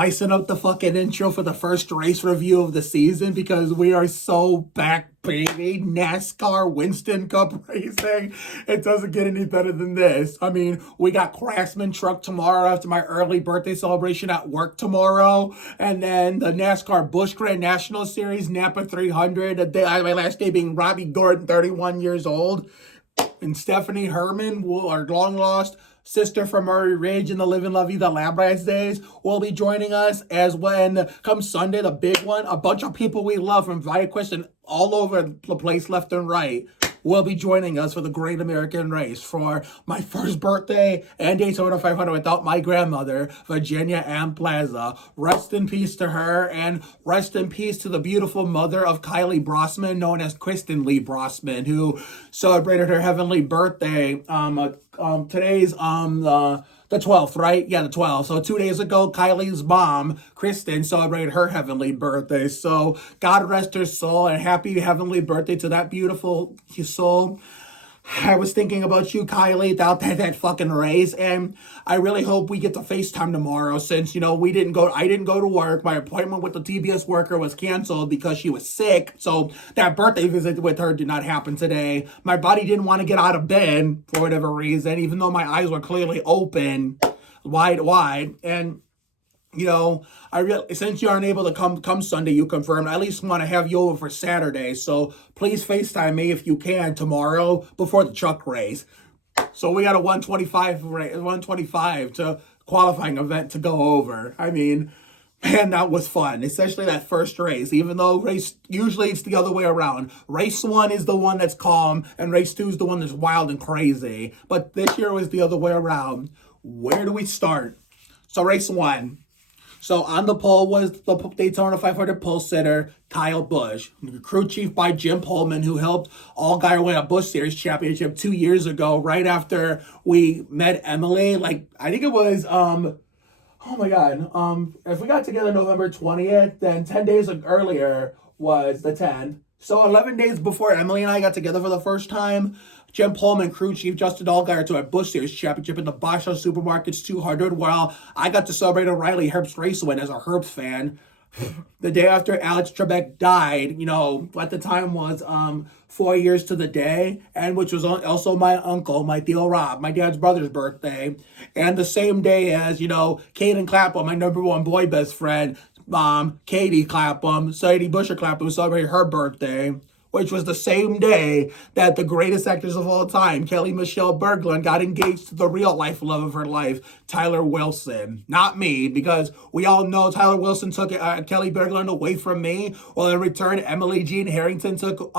spicing up the fucking intro for the first race review of the season because we are so back, baby. NASCAR Winston Cup racing. It doesn't get any better than this. I mean, we got Craftsman truck tomorrow after my early birthday celebration at work tomorrow. And then the NASCAR Busch Grand National Series, Napa 300. My last day being Robbie Gordon, 31 years old. And Stephanie Herman, our long lost sister from Murray Ridge in the Live and Lovey the Lab Rats days, will be joining us as when come Sunday, the big one, a bunch of people we love from ViaQuest and all over the place left and right will be joining us for the Great American Race for my first birthday and Daytona 500 without my grandmother, Virginia Ann Plaza. Rest in peace to her, and rest in peace to the beautiful mother of Kylie Brossman, known as Kristen Lee Brossman, who celebrated her heavenly birthday. Today's the 12th, right? Yeah, the 12th. So 2 days ago, Kylie's mom, Kristen, celebrated her heavenly birthday. So God rest her soul and happy heavenly birthday to that beautiful soul. I was thinking about you, Kylie, about that fucking race, and I really hope we get to FaceTime tomorrow since, I didn't go to work. My appointment with the TBS worker was canceled because she was sick, so that birthday visit with her did not happen today. My body didn't want to get out of bed for whatever reason, even though my eyes were clearly open, wide, and since you aren't able to come Sunday, you confirmed, I at least want to have you over for Saturday. So please FaceTime me if you can tomorrow before the truck race. So we got a 125 to qualifying event to go over. I mean, man, that was fun, especially that first race, even though usually it's the other way around. Race 1 is the one that's calm and race 2 is the one that's wild and crazy. But this year was the other way around. Where do we start? So race 1. So on the pole was the Daytona 500 pole sitter, Kyle Busch, crew chief by Jim Pullman, who helped Allgaier win a Busch Series championship 2 years ago, right after we met Emily. I think it was, oh my God, if we got together November 20th, then 10 days earlier was the 10th. So 11 days before Emily and I got together for the first time, Jim Pullman, crew chief Justin Allgaier to a Busch Series championship in the Bosch Supermarkets 200, while I got to celebrate a Riley Herbst race win as a Herbst fan. The day after Alex Trebek died, at the time was 4 years to the day, and which was also my uncle, my Theo Rob, my dad's brother's birthday, and the same day as, Caden Clapham, my number one boy best friend, Katie Clapham, Sadie Busher Clapham, celebrated her birthday, which was the same day that the greatest actress of all time, Kelly Michelle Berglund, got engaged to the real-life love of her life, Tyler Wilson. Not me, because we all know Tyler Wilson took Kelly Berglund away from me, while in return, Emily Jean Harrington took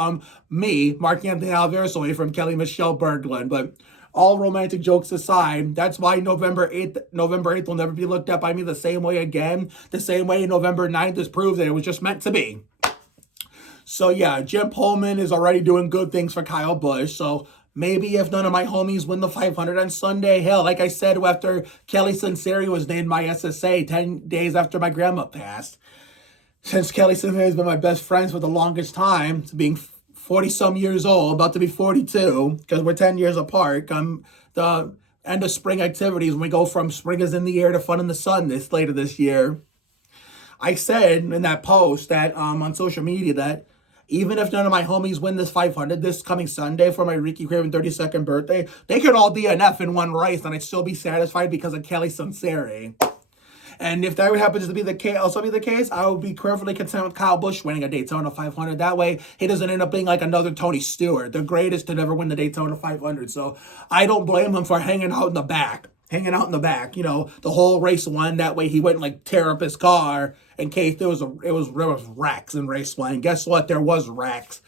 me, Mark Anthony Alvarez, away from Kelly Michelle Berglund. But all romantic jokes aside, that's why November 8th will never be looked at by me the same way again. The same way November 9th is proof that it was just meant to be. So yeah, Jim Pullman is already doing good things for Kyle Busch. So maybe if none of my homies win the 500 on Sunday, hell, like I said, after Kelly Sinceri was named my SSA 10 days after my grandma passed. Since Kelly Sinceri has been my best friends for the longest time, being 40-some years old, about to be 42, because we're 10 years apart, come the end of spring activities when we go from spring is in the air to fun in the sun later this year. I said in that post that on social media that even if none of my homies win this 500 this coming Sunday for my Ricky Craven 32nd birthday, they could all DNF in one race and I'd still be satisfied because of Kelly Sinceri. And if that happens to be the case, I would be perfectly content with Kyle Busch winning a Daytona 500. That way, he doesn't end up being like another Tony Stewart, the greatest to never win the Daytona 500. So I don't blame him for hanging out in the back, the whole race 1. That way he wouldn't tear up his car in case there was wrecks in race 1. And guess what? There was wrecks.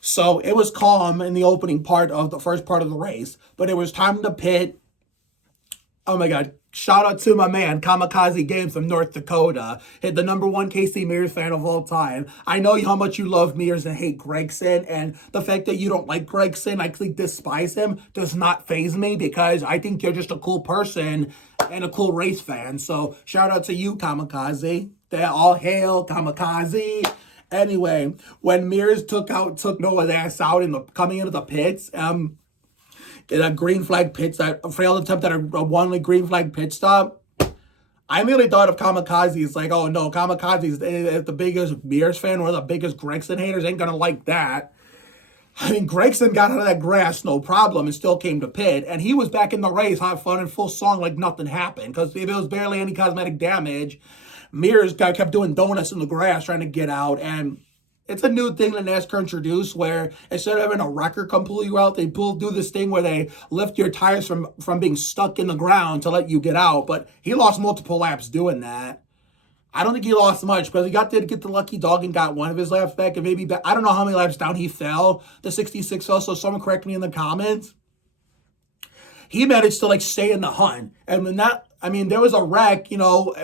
So it was calm in the opening part of the first part of the race, but it was time to pit. Oh my God. Shout out to my man, Kamikaze Games from North Dakota. Hit the number one Casey Mears fan of all time. I know how much you love Mears and hate Gregson, and the fact that you don't like Gregson, I think despise him, does not faze me because I think you're just a cool person and a cool race fan. So shout out to you, Kamikaze. All hail Kamikaze. Anyway, when Mears took Noah's ass out coming into the pits, that green flag pit, that failed attempt at a one green flag pit stop, I immediately thought of Kamikaze. It's like, oh no, Kamikaze is the biggest Mears fan or the biggest Gregson haters. Ain't gonna like that. I mean, Gregson got out of that grass no problem and still came to pit. And he was back in the race, have fun and full song like nothing happened. Because if it was barely any cosmetic damage, Mears kept doing donuts in the grass trying to get out. And it's a new thing that NASCAR introduced where instead of having a wrecker come pull you out, they do this thing where they lift your tires from being stuck in the ground to let you get out. But he lost multiple laps doing that. I don't think he lost much because he got there to get the lucky dog and got one of his laps back and maybe back. I don't know how many laps down he fell. The 66 fell, so someone correct me in the comments. He managed to like stay in the hunt. And when that, I mean, there was a wreck, you know,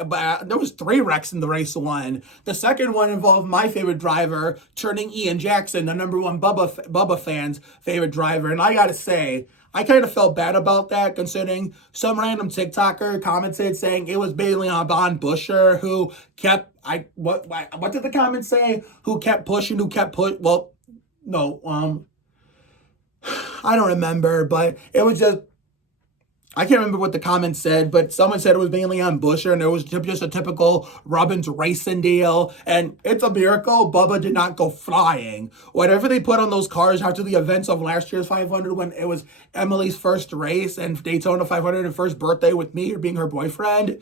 there was 3 wrecks in the race one. The second one involved my favorite driver turning Ian Jackson, the #1 Bubba fan's favorite driver. And I got to say, I kind of felt bad about that, considering some random TikToker commented saying it was mainly on Von Buscher who kept, what did the comment say? Who kept pushing, well, no, I don't remember, but it was just, I can't remember what the comment said, but someone said it was mainly on Buscher, and it was just a typical Robbins racing deal. And it's a miracle Bubba did not go flying. Whatever they put on those cars after the events of last year's 500, when it was Emily's first race and Daytona 500 and first birthday with me or being her boyfriend,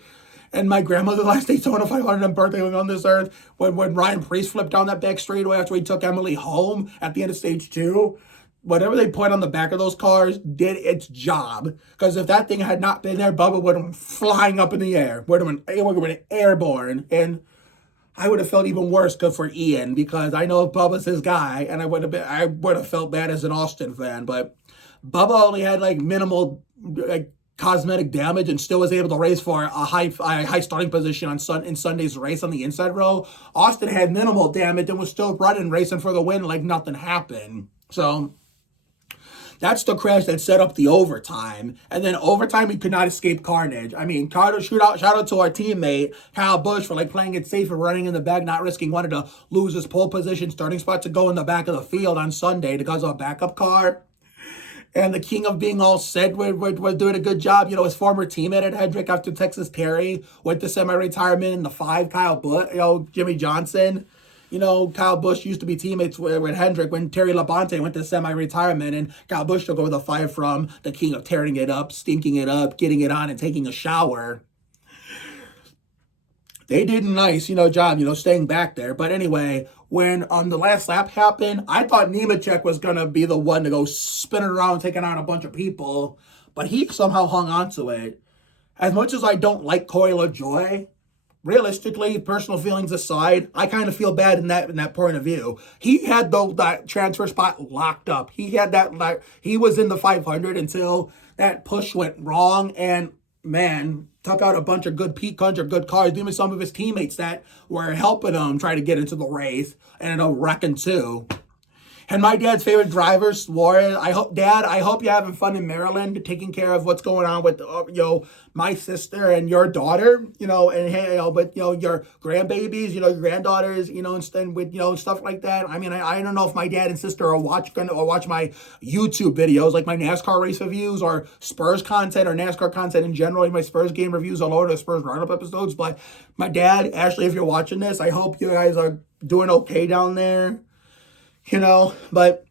and my grandmother's last Daytona 500 and birthday on this earth, when Ryan Preece flipped down that back straightaway after he took Emily home at the end of stage 2. Whatever they put on the back of those cars did its job. Because if that thing had not been there, Bubba would have been flying up in the air. Would have been airborne. And I would have felt even worse good for Ian, because I know Bubba's his guy, and I would have felt bad as an Austin fan. But Bubba only had like minimal like cosmetic damage and still was able to race for a high starting position in Sunday's race on the inside row. Austin had minimal damage and was still running, racing for the win like nothing happened. So that's the crash that set up the overtime. And then overtime, he could not escape carnage. I mean, shout out to our teammate, Kyle Busch, for like playing it safe and running in the back, not risking wanting to lose his pole position starting spot to go in the back of the field on Sunday because of a backup car. And the king of being all said was doing a good job. You know, his former teammate at Hendrick after Texas Terry went to semi-retirement in the 5, Kyle Busch, Jimmy Johnson. You know, Kyle Busch used to be teammates with Hendrick when Terry Labonte went to semi-retirement, and Kyle Busch took over the 5 from the king of tearing it up, stinking it up, getting it on, and taking a shower. They did a nice, job, staying back there. But anyway, when the last lap happened, I thought Nemechek was going to be the one to go spinning around, taking on a bunch of people, but he somehow hung on to it. As much as I don't like Corey LaJoie, realistically, personal feelings aside, I kind of feel bad in that point of view. He had that transfer spot locked up. He had that, he was in the 500 until that push went wrong, and man, took out a bunch of good cars, even some of his teammates that were helping him try to get into the race, and ended up wrecking too. And my dad's favorite driver, Suarez. Dad, I hope you're having fun in Maryland, taking care of what's going on with, my sister and your daughter, and hey, with, your grandbabies, your granddaughters, and with, stuff like that. I mean, I don't know if my dad and sister are going to watch my YouTube videos, like my NASCAR race reviews or Spurs content or NASCAR content in general, my Spurs game reviews all over the Spurs roundup episodes. But my dad, Ashley, if you're watching this, I hope you guys are doing okay down there. But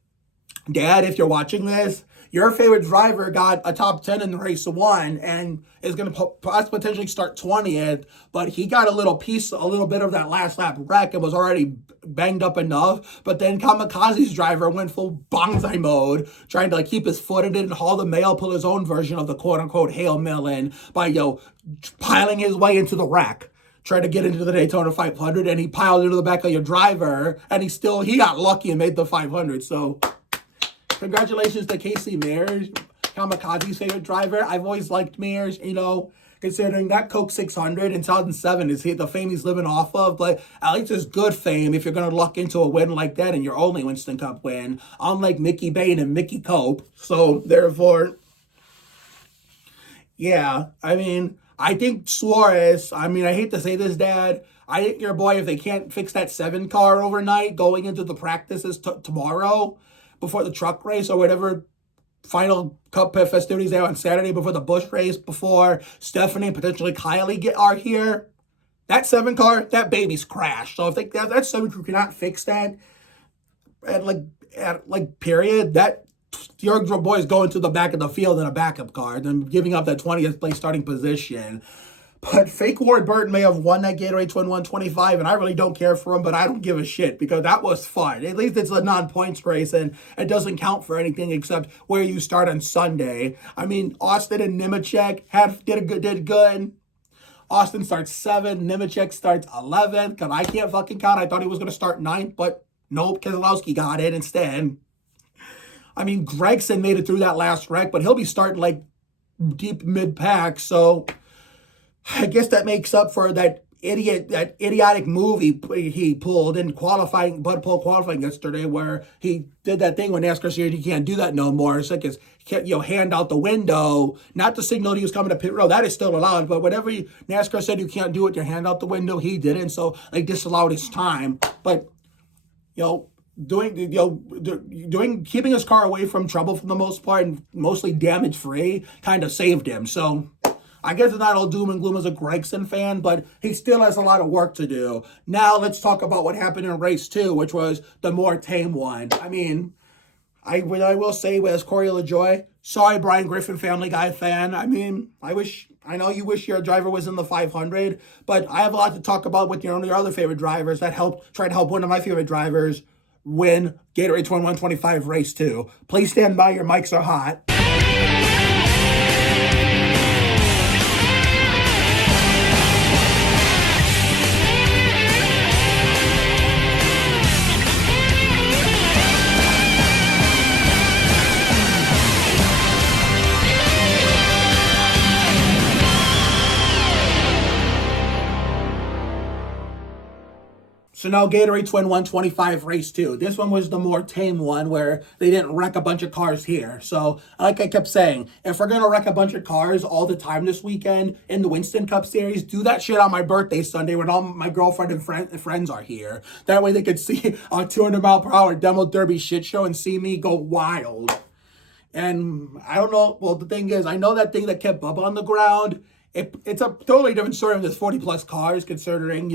Dad, if you're watching this, your favorite driver got a top 10 in the race 1 and is going to potentially start 20th, but he got a little bit of that last lap wreck and was already banged up enough. But then Kamikaze's driver went full bonsai mode, trying to keep his foot in it and haul the mail, pull his own version of the quote-unquote Hail Millen by, piling his way into the wreck. Tried to get into the Daytona 500, and he piled into the back of your driver, and he got lucky and made the 500. So congratulations to Casey Mears, Kamikaze's favorite driver. I've always liked Mears, considering that Coke 600 in 2007 is the fame he's living off of. But at least it's good fame if you're going to luck into a win like that and your only Winston Cup win, unlike Mickey Bain and Mickey Cope. So therefore, yeah, I think Suarez, I hate to say this, Dad, I think your boy, if they can't fix that 7 car overnight going into the practices tomorrow before the truck race or whatever final Cup festivities there on Saturday before the Busch race, before Stephanie and potentially Kylie are here. That 7 car, that baby's crashed. So if that 7 crew cannot fix that, at period, that your boy's going to the back of the field in a backup car and giving up that 20th place starting position. But fake Ward Burton may have won that Gatorade Twin 125, and I really don't care for him, but I don't give a shit because that was fun. At least it's a non-points race, and it doesn't count for anything except where you start on Sunday. I mean, Austin and Nemechek did good. Austin starts 7th, Nemechek starts 11th, because I can't fucking count. I thought he was going to start 9th, but nope, Keselowski got it instead. I mean, Gregson made it through that last wreck, but he'll be starting like deep mid-pack, so I guess that makes up for that idiotic move he pulled in qualifying, Bud pulled qualifying yesterday, where he did that thing when NASCAR said you can't do that no more. It's like his hand out the window, not to signal he was coming to pit road. That is still allowed, but whatever NASCAR said you can't do it, your hand out the window, he didn't. So they disallowed his time. But keeping his car away from trouble for the most part and mostly damage free kind of saved him. So I guess it's not all doom and gloom as a Gregson fan, but he still has a lot of work to do. Now let's talk about what happened in race 2, which was the more tame one. I mean, I will say as Corey LaJoie, sorry, Brian Griffin, Family Guy fan. I mean, I know you wish your driver was in the 500, but I have a lot to talk about with your other favorite drivers that tried to help one of my favorite drivers win Gatorade 2125 race 2. Please stand by, your mics are hot. So now Gatorade Twin 125 race 2. This one was the more tame one where they didn't wreck a bunch of cars here. So like I kept saying, if we're going to wreck a bunch of cars all the time this weekend in the Winston Cup Series, do that shit on my birthday Sunday when all my girlfriend and friends are here. That way they could see a 200-mile-per-hour demo derby shit show and see me go wild. And I don't know. Well, the thing is, I know that thing that kept Bubba on the ground. It's a totally different story with this 40-plus cars, considering,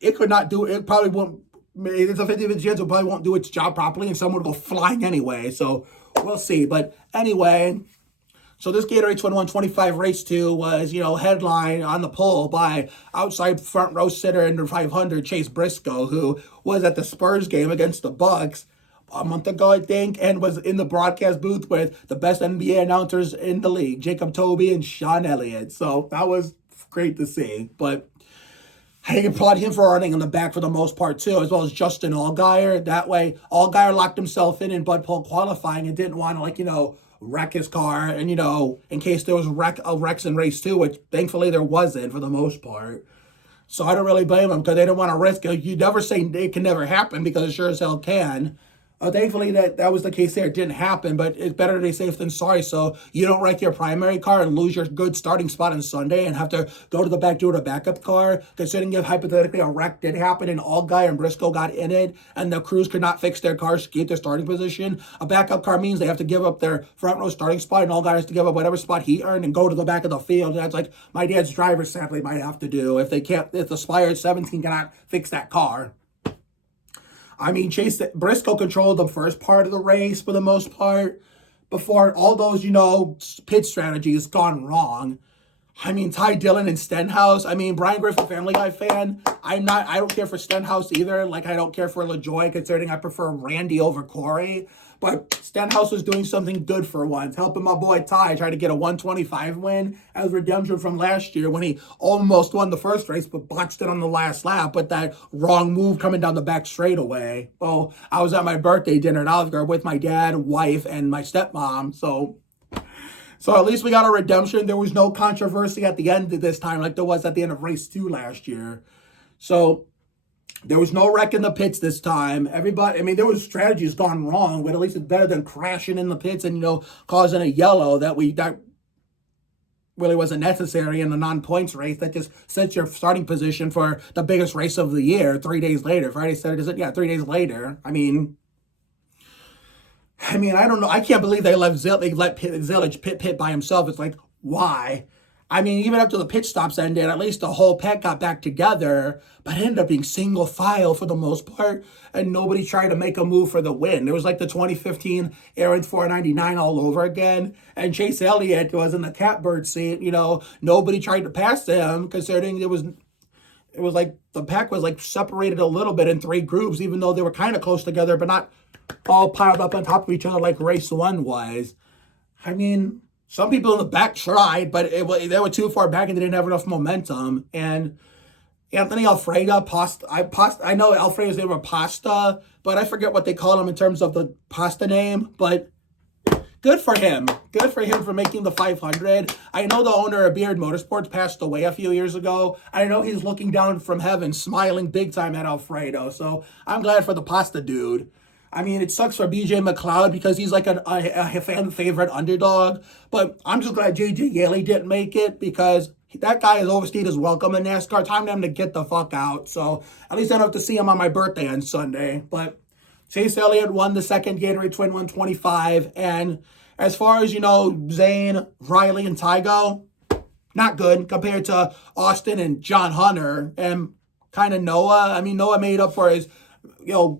it could not do it. It probably won't. It's a 50-50 chance it probably won't do its job properly, and someone will go flying anyway. So we'll see. But anyway, so this Gatorade Twin 125 race 2 was, headline on the pole by outside front row sitter in the 500 Chase Briscoe, who was at the Spurs game against the Bucks a month ago, I think, and was in the broadcast booth with the best NBA announcers in the league, Jacob Toby and Sean Elliott. So that was great to see. But I applaud him for running in the back for the most part, too, as well as Justin Allgaier. That way, Allgaier locked himself in Bud pole qualifying and didn't want to, wreck his car. And, in case there was wrecks in race 2, which thankfully there wasn't for the most part. So I don't really blame him because they don't want to risk it. You never say it can never happen because it sure as hell can. Thankfully, that was the case there. It didn't happen, but it's better to be safe than sorry. So you don't wreck your primary car and lose your good starting spot on Sunday and have to go to the back door to a backup car. Considering if hypothetically a wreck did happen and Allgaier and Briscoe got in it and the crews could not fix their cars to keep their starting position, a backup car means they have to give up their front row starting spot, and Allgaier has to give up whatever spot he earned and go to the back of the field. And that's like my dad's driver sadly might have to do if the Spire 17 cannot fix that car. I mean, Chase Briscoe controlled the first part of the race for the most part before all those, pit strategies gone wrong. I mean, Ty Dillon and Stenhouse. I mean, Brian Griffin, Family Guy fan. I don't care for Stenhouse either. Like, I don't care for LaJoie, considering I prefer Randy over Corey. But Stenhouse was doing something good for once, helping my boy Ty try to get a 125 win as redemption from last year when he almost won the first race but botched it on the last lap with that wrong move coming down the back straightaway. Oh, I was at my birthday dinner at Olive Garden with my dad, wife, and my stepmom, so at least we got a redemption. There was no controversy at the end of this time like there was at the end of race 2 last year. So there was no wreck in the pits this time. There was strategies gone wrong, but at least it's better than crashing in the pits and, causing a yellow that really wasn't necessary in the non-points race. That just sets your starting position for the biggest race of the year 3 days later. Friday, Saturday, 3 days later. I mean, I mean, I don't know. I can't believe they let Zillage pit by himself. It's like, why? I mean, even after the pit stops ended, at least the whole pack got back together, but it ended up being single file for the most part, and nobody tried to make a move for the win. It was like the 2015 Aaron 499 all over again, and Chase Elliott was in the catbird seat. Nobody tried to pass him, considering it was like the pack was like separated a little bit in three groups, even though they were kind of close together, but not all piled up on top of each other like race one was. I mean, some people in the back tried, but they were too far back and they didn't have enough momentum. And Anthony Alfredo, I know Alfredo's name was Pasta, but I forget what they call him in terms of the pasta name. But good for him. Good for him for making the 500. I know the owner of Beard Motorsports passed away a few years ago. I know he's looking down from heaven, smiling big time at Alfredo. So I'm glad for the pasta dude. I mean, it sucks for BJ McLeod because he's like a fan favorite underdog. But I'm just glad JJ Yeley didn't make it because that guy has overstayed his welcome in NASCAR. Time for him to get the fuck out. So at least I don't have to see him on my birthday on Sunday. But Chase Elliott won the second Gatorade Twin 125. And as far as, Zane, Riley, and Tygo, not good compared to Austin and John Hunter and kind of Noah. I mean, Noah made up for his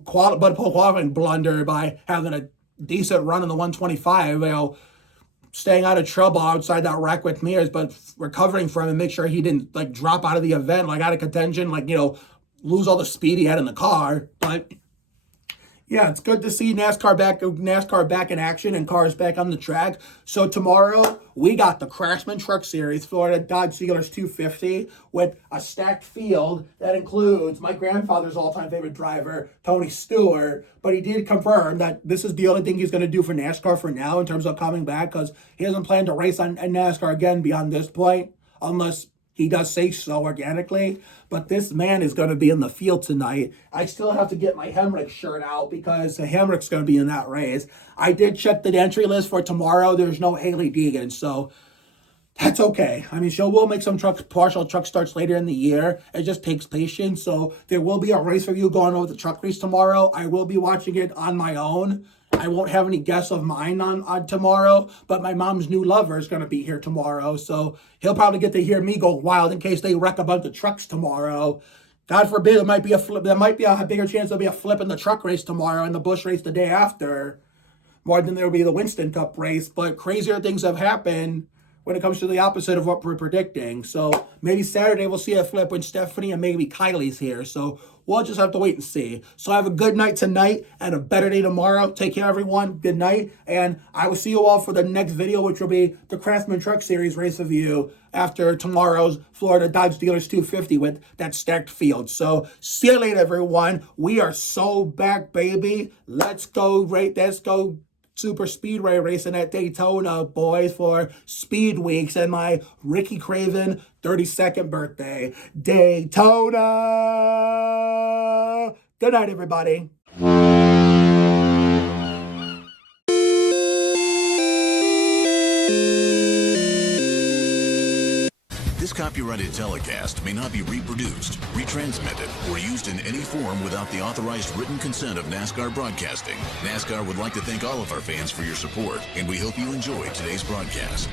qualifying blunder by having a decent run in the 125, staying out of trouble outside that wreck with Mears, but recovering from it and make sure he didn't drop out of the event, out of contention, lose all the speed he had in the car. But yeah, it's good to see NASCAR back in action and cars back on the track. So tomorrow, we got the Craftsman Truck Series, Florida Dodge Steelers 250, with a stacked field that includes my grandfather's all-time favorite driver, Tony Stewart. But he did confirm that this is the only thing he's going to do for NASCAR for now in terms of coming back, because he doesn't plan to race on NASCAR again beyond this point, unless he does say so organically. But this man is going to be in the field tonight. I still have to get my Hemrick shirt out because Hemrick's going to be in that race. I did check the entry list for tomorrow. There's no Haley Deegan, so that's okay. I mean, she will make some partial truck starts later in the year. It just takes patience. So there will be a race review going over the truck race tomorrow. I will be watching it on my own. I won't have any guests of mine on tomorrow, but my mom's new lover is going to be here tomorrow, so he'll probably get to hear me go wild in case they wreck a bunch of trucks tomorrow. God forbid, there might be a flip. There might be a bigger chance there'll be a flip in the truck race tomorrow and the Busch race the day after, more than there will be the Winston Cup race. But crazier things have happened when it comes to the opposite of what we're predicting. So maybe Saturday we'll see a flip when Stephanie and maybe Kylie's here. So we'll just have to wait and see. So have a good night tonight and a better day tomorrow. Take care, everyone. Good night. And I will see you all for the next video, which will be the Craftsman Truck Series race review after tomorrow's Florida Dodge Steelers 250 with that stacked field. So see you later, everyone. We are so back, baby. Let's go super speedway racing at Daytona, boys, for Speed Weeks and my Ricky Craven 32nd birthday. Daytona! Good night, everybody. This copyrighted telecast may not be reproduced, retransmitted, or used in any form without the authorized written consent of NASCAR Broadcasting. NASCAR would like to thank all of our fans for your support, and we hope you enjoyed today's broadcast.